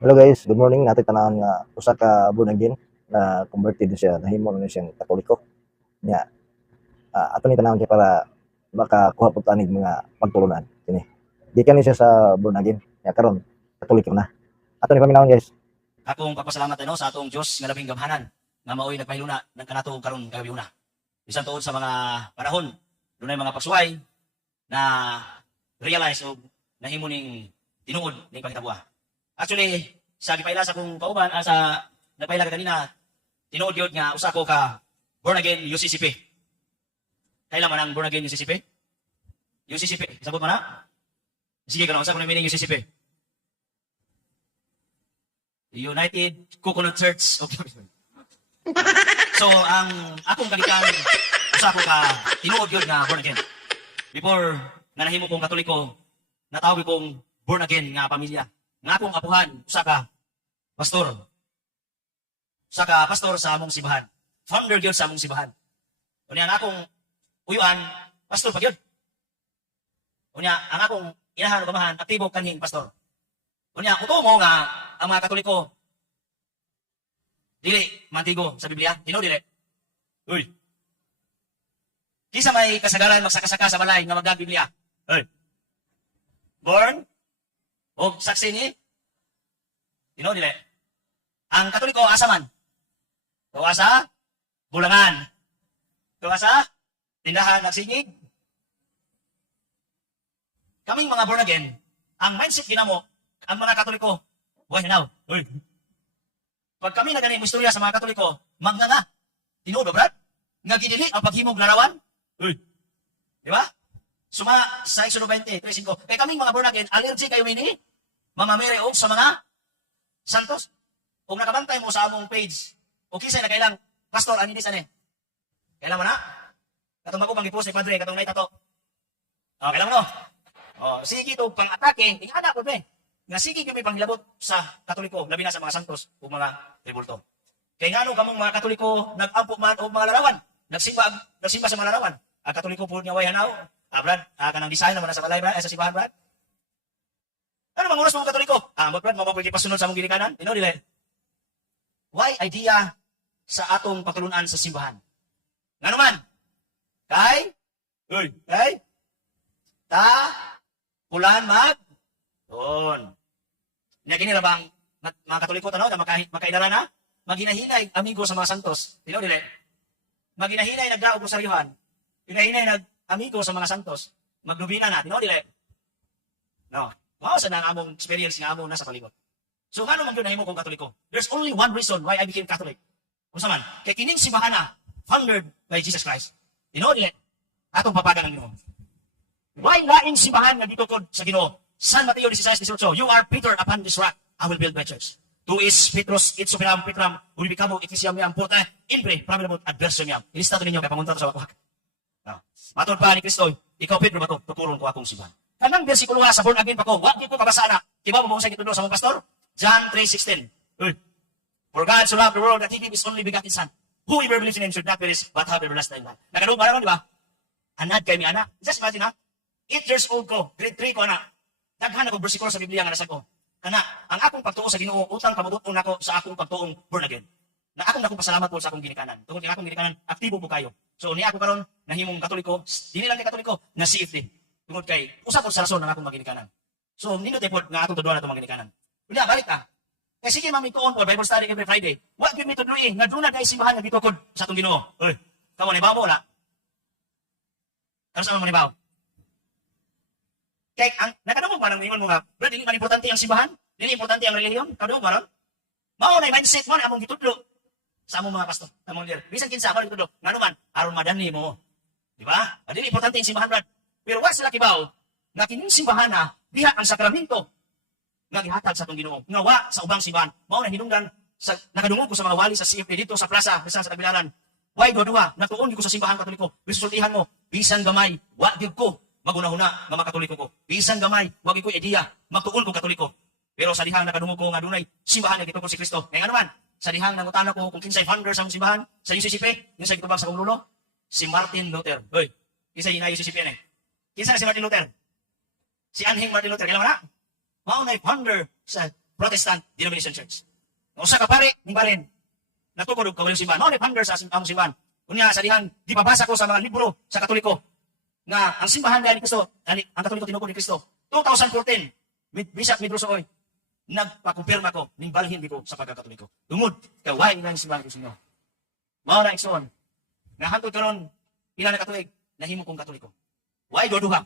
Hello guys, good morning. Natay tanan nga usa ka born again na converted na siya, nahimo na siyang Katoliko. Nya, ato ni tanan kay para makakuha pud tanig mga pagtulunan kini. Gikan ni siya sa born again. Nya karon Katoliko na. Ato ni paminawon guys. Akong pagpasalamat sa atong Dios nga labing gamhanan nga maoy nagpahiluna ng kanato karon gayuna. Bisan tuod sa mga panahon dunay mga pagsuway na realize og nahimo ning tinuod ning pangitabuha. Actually, sa gipaila sa kong kauban sa nagpaila ka kanina tinuod gyud nga usa ko ka born again UCCP. Kailan man ang born again UCCP? UCCP, sabot man na? Sige ka na, usa ko na meaning UCCP. United Coconut Church. Okay. So, ang akong kagikan, usa ko ka tinuod yun nga born again. Before nga nahimo kong Katoliko, natawag kong born again nga pamilya. Nga akong apuhan, usa ka pastor. Usa ka pastor sa among simbahan. Founder gyud sa among simbahan. Unya ang akong uyuan, pastor pa gyud. Unya ang akong inahan ug amahan, aktibo kanhing pastor. Unya uto mo nga ang mga Katoliko dili mantigo sa Biblia, dino dili. Uy. Kisa may kasagaran magsakasaka sa balay nga magdag Biblia. Uy. Born og saksi ni dino dili. Ang Katoliko asa man? Tuwa sa bulangan. Tuwa sa tindahan nagsingig. Kaming mga born again, ang mindset ginamo ang mga Katoliko, buhay now. Uy. Pag kami na ganito istorya sa mga Katoliko, magna tinuod brad, nga ginili ang paghimog larawan. Uy. Di ba? Suma sa Exodo 20:3-5. Kaya kaming mga born again, allergy kayo nini, mamamere og sa mga santos. Kung nakabantay mo sa among page, o kisay na kailang, pastor, ani di sane. Kailan mo na? Katong ako pang ipost ni Padre, katong naitato. O, kailan mo no? O, sige to, pang-atake, ingana ko be. Nga sige kami panghilabot sa Katoliko, labi na sa mga santos o mga tribulto. Kaya nga kamong mga Katoliko nag-ampo man o mga larawan, nagsimba sa mga larawan. Ang Katoliko po niya way hanaw, Brad, kanang design naman sa balay, Brad, sa simbahan, Brad. Ano mang oras mga Katoliko? Brad, mapapagay pasunod sa mong ginikanan? You know, dili? Why idea sa atong pagtulunan sa simbahan? Nga naman? Kay? Pulan doon. Nya kini ra bang mga Katoliko tanaw na makaidara na maghinahinay amigo sa mga santos. Dilo dili. Maghinahinay nagdaog sa rosaryohan. Hinahinay amigo sa mga santos. Magnobina na, dilo dili. No. Mao sa nang among experience nga among nasa palibot. So ngano man gyud nahimo kong Katoliko? There's only one reason why I became Catholic. Unsa man? Kay kining simbahan na founded by Jesus Christ. Dilo dili. Atong papagan ang Ginoo. Why laing simbahan nga gitukod sa Ginoo? San Mateo 16:18, you are Peter, upon this rock I will build my church. Tu is Petrus, it superam Petram, ulibikamo ikisiam yam puta, inbre, prabilabot adversum yam. Ilista to ninyo kay pangunta sa wakwak. Matod pa ni Kristo, ikaw Pedro ba to? Tuturon ko akong simbahan. Kanang bersikulo sa born again pa ko, wag ko kabasa na. Kiba mo sa gitudo sa mga pastor? John 3:16. For God so loved the world that he gave his only begotten son. Whoever believes in him should not perish but have everlasting life. Nakadung para man di ba? Anad kay mi anak. Just imagine ha. 8 years old ko, grade 3 ko anak. Daghan ako bersikulo sa Biblia nga nasa ko. Kana ang akong pagtuo sa Ginoo utang kamuduton nako sa akong pagtuong born again. Na akong pasalamat po sa akong ginikanan. Tungod kay akong ginikanan aktibo po kayo. So ni ako karon nahimong Katoliko, dili lang kay Katoliko, na CFD. Tungod kay usa ko sa rason ng akong ginikanan. So nindot pod nga atong tudluan atong ginikanan. Unya balik ta. Kay sige mami tuon po Bible study every Friday. Wa gyud mi tudloi nga dunay kay simbahan nga gitukod sa atong Ginoo. Kamo ni bawo na. Ano sa mo ni bawo? Kaya ang nakadungog ba nang ingon mo nga, bro, dili man importante ang simbahan, dili importante ang relihiyon, kadungog ba ron? Mao na mindset mo na among gitudlo sa among mga pastor, among leader. Bisan kinsa mo gitudlo, ngano man aron madani mo. Di ba? Dili importante ang simbahan, brad. Pero wa sila kibaw nga kining simbahan na diha ang sakramento nga gihatag sa atong Ginoo. Nga wa sa ubang simbahan. Mao na hinungdan sa nakadungog ko sa mga wali sa CFP dito sa plaza, bisan sa Tagbilaran. Why duwa? Natuon ko sa simbahan Katoliko. Bisultihan mo, bisan gamay, wa gyud ko magunahuna nga makatoliko ko. Bisan gamay, wag ko ideya, magtuon ko Katoliko. Pero sa dihang nakadungog ko nga dunay simbahan nga gitukod si Kristo. Kaya nga naman, sa dihang nangutana ko kung kinsay founder sa simbahan, sa UCCP, yung sa gitubag sa kong lulo, si Martin Luther. Hoy, kinsa yun na UCCP yan eh. Kinsa na si Martin Luther? Si Anhing Martin Luther. Kailan mo na? Mao na founder sa Protestant Denomination Church. Kung usa ka pare, ning barin. Natukod og kawalong simbahan. Mao ni founder sa among simbahan. Unya sa dihang gipabasa ko sa mga libro sa Katoliko nga ang simbahan ni Kristo, ang Katoliko tinuod ni Kristo. 2014, Bishop Medrosoy, nagpakumpirma ko ning balhin dito sa pagkakatoliko. Tungod kay why nang simbahan ko sinyo. Mao na igsoon. Nga hantod karon pila na katuig nahimo kong Katoliko. Why duha?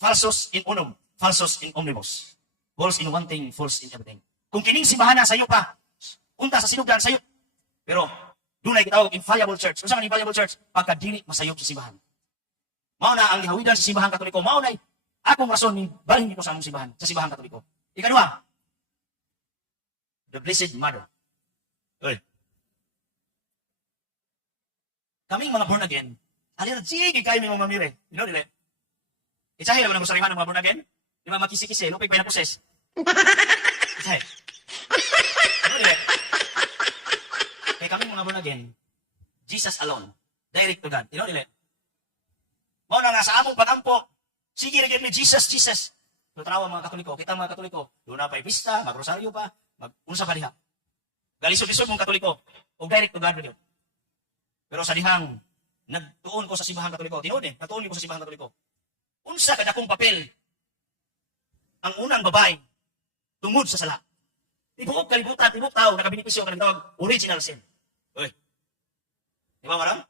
Falsos in unum, falsos in omnibus. False in one thing, false in everything. Kung kining simbahan na sayo pa, unta sa sinugdan sayo. Pero dunay gitawag infallible church. Unsa man infallible church? Pagka dili masayop sa simbahan. Mao na ang gihawidan sa simbahan Katoliko. Mao na akong rason ni balhin ko sa among simbahan, sa simbahan Katoliko. Ikaduha, the Blessed Mother. Oy. Kaming mga born again, allergic kayo mga mamire. You know, dili? Itsahe naman ang gusarihan ng mga born again. Di ba makisi-kisi, lupig pa yung poses. Itsahe. You know, dili? Kaya kaming mga born again, Jesus alone. Direct to God. You know, dili? Mao na nga sa among pagampo, sige rin ni Jesus, Jesus. Tutawa mga Katoliko, kita mga Katoliko, doon na pa'y pista, mag-rosaryo pa, mag-unsa pa diha. Galisod-lisod mong Katoliko, o direct to God rin yun. Pero sa dihang, nagtuon ko sa simbahan Katoliko, tinuod nagtuon ko sa simbahan Katoliko. Unsa kada kong papel, ang unang babae, tungod sa sala. Tibuok kalibutan, tibuok tao, nakabinipisyo ka ng tawag, original sin. Uy. Di ba marang?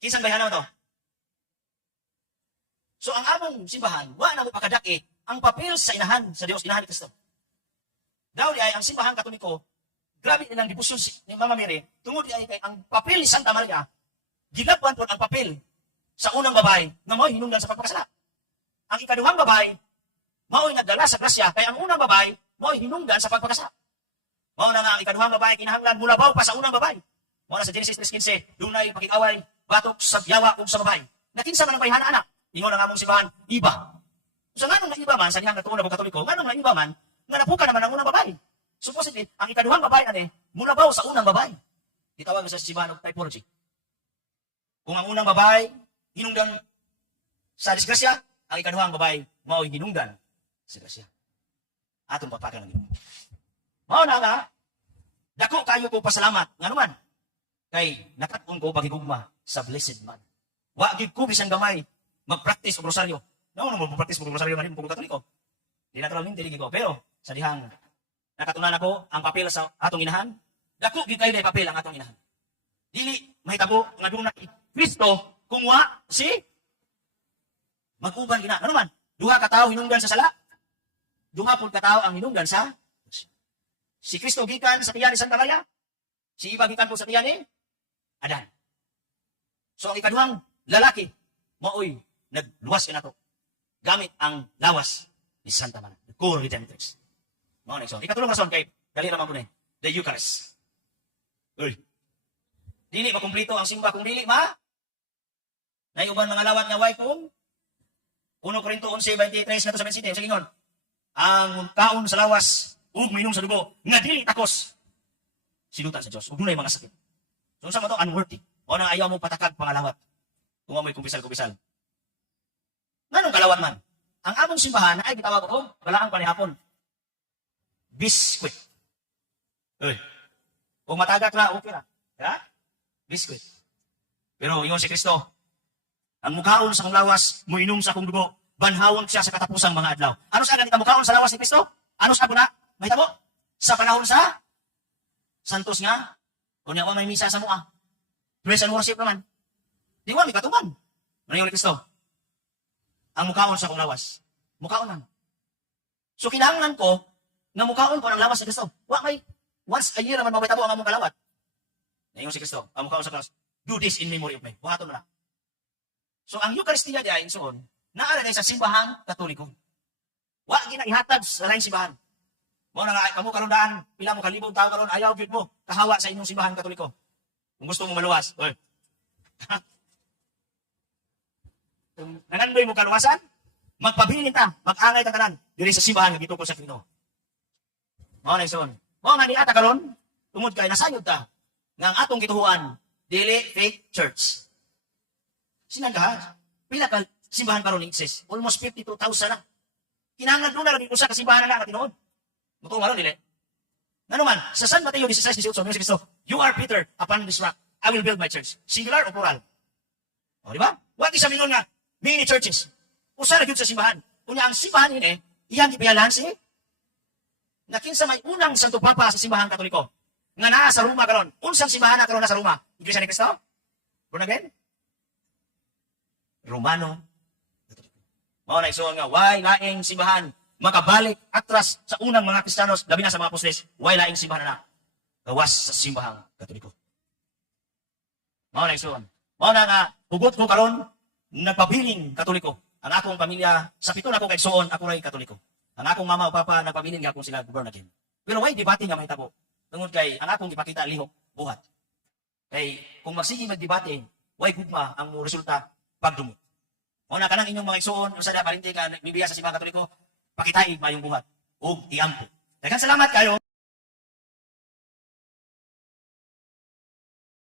Kinsang bayanan mo to? So ang among simbahan, wa na mo pakadaki ang papel sa inahan sa Dios, inahan ni Kristo. Daw di ay ang simbahan Katoliko, grabe nilang dibusyon ni Mama Mary, tungod di ay kay ang papel ni Santa Maria, ginapuan po ang papel sa unang babae na mao'y hinungdan sa pagpakasala. Ang ikaduhang babae, mao'y nagdala sa grasya, kaya ang unang babae, mao'y hinungdan sa pagpakasala. Mao na nga ang ikaduhang babae, kinahanglan mulabaw pa sa unang babae. Mao na sa Genesis 3:15, dunay pakikaway, batok sa yawa ug sa babae. Nakinsa man ang bayhana anak, ingon ang among simbahan, iba. So nganong na iba man, sa dihang natuon na Katoliko, nganong na iba man, nga napuka naman ang unang babae. Supposedly, ang ikaduhang babae ani, mulabaw sa unang babae. Gitawag sa simbahan of typology. Kung ang unang babae, hinungdan sa disgrasya, ang ikaduhang babae, mao'y hinungdan sa disgrasya. Atong papakan ng Ginoo. Mao na nga, dako kayo ko pasalamat, nga naman, kay nakatun ko pagigugma sa Blessed Man. Wa gid ko bisan gamay, mag-practice og rosaryo. No, mag-practice og rosaryo man kung Katoliko. Di naturalmente dili ko, pero sa dihang nakatunan ako ang papel sa atong inahan, dako gid kay day papel ang atong inahan. Dili mahitabo nga dunay Kristo kung wa si mag-uban gina. Ano man? Duha ka tawo hinungdan sa sala. Duha pud ka tawo ang hinungdan sa si Kristo gikan sa tiyan ni Santa Maria. Si iba gikan po sa tiyan ni Adan. So ang ikaduhang lalaki maoy nagluwas kanato gamit ang lawas ni Santa Maria, the core redemptrix. Mao na so. Ikatulong rason kay dali ra man kuno the Eucharist. Uy. Dili makumpleto ang simba kung dili ma nay uban mga lawat nga way kung 1 Corinto 11:23 nga to sa mensite sa gingon. Ang kaon sa lawas ug minom sa dugo nga dili takos silutan sa Dios ug dunay mga sakit. So unsa man to unworthy. O nang ayaw mo patakag pangalawat. Kung amoy kumbisal-kumbisal. Nganong kalawat man? Ang among simbahan ay gitawag og balaang panihapon. Biskwit. Uy. Kung matagak na, okay na. Ha? Biskwit. Pero ingon si Kristo, ang mukhaon sa kong lawas, muinom sa kong dugo, banhawon siya sa katapusang mga adlaw. Ano sa ganit ang mukhaon sa lawas ni Kristo? Ano sa na? May tabo? Sa panahon sa santos nga, kung ako may misa sa mua. Praise and worship naman. Di mo, may katuman. Ano yung Kristo? Ang mukhaon sa kong lawas. Mukhaon man. So kinahanglan ko, nga mukhaon ko ng lawas sa Kristo. Wa may, once a year naman mabay tabo ang among kalawat. Ngayon si Kristo, ang mukhaon sa lawas. Do this in memory of me. Buhaton mo na. So ang Eucharistia di ayon soon, naara na sa simbahang Katoliko. Wa ginaihatag sa lain simbahan. Mo na nga kamo karon daan, pila mo kalibong tawo karon ayaw gyud mo kahawa sa inyong simbahan Katoliko. Kung gusto mo maluwas, oy. Kung nangandoy mo kaluwasan, magpabilin ta, mag-angay ta tanan diri sa simbahan nga gitukod sa Ginoo. Mo na ison. Mo nga ni ata karon, tungod kay nasayod ta nga ang atong gituhuan dili faith church. Sinangga, pila ka simbahan karon ni exist? Almost 52,000 na. Kinahanglan doon na lang usa ka simbahan na nga tinuod. Mutuo maron dili. Nga naman, sa San Mateo 16:18, may Kristo, you are Peter, upon this rock, I will build my church. Singular o plural? O, di ba? Wag isa mingon nga, mini churches. Usa na gyud sa simbahan. Kunya ang simbahan ini, iyang gipialan si nakinsa may unang Santo Papa sa simbahan Katoliko. Nga naa sa Roma karon. Unsang simbahan na karon na sa Roma? Iglesia ni Cristo? Born again? Romano. Mao na isuon nga, why laing simbahan makabalik atras sa unang mga Kristiyanos, labi na sa mga apostoles, why laing simbahan na gawas sa simbahang Katoliko. Mao na isuon. Mao na nga, hugot ko karon nagpabiling Katoliko. Ang akong pamilya, sa pito na akong kaigsuon, ako ray Katoliko. Ang akong mama o papa, nagpabiling gapon sila born again. Pero why debate nga mahitabo? Tungod kay, ang akong ipakita lihok, buhat. Kay, kung magsige magdebate, why gugma ang resulta pagdumot. Mao na kanang inyong mga igsuon, usa da parinti ka bibiya sa simbahang Katoliko, pakitai mayong buhat ug iampo. Daghang salamat kayo.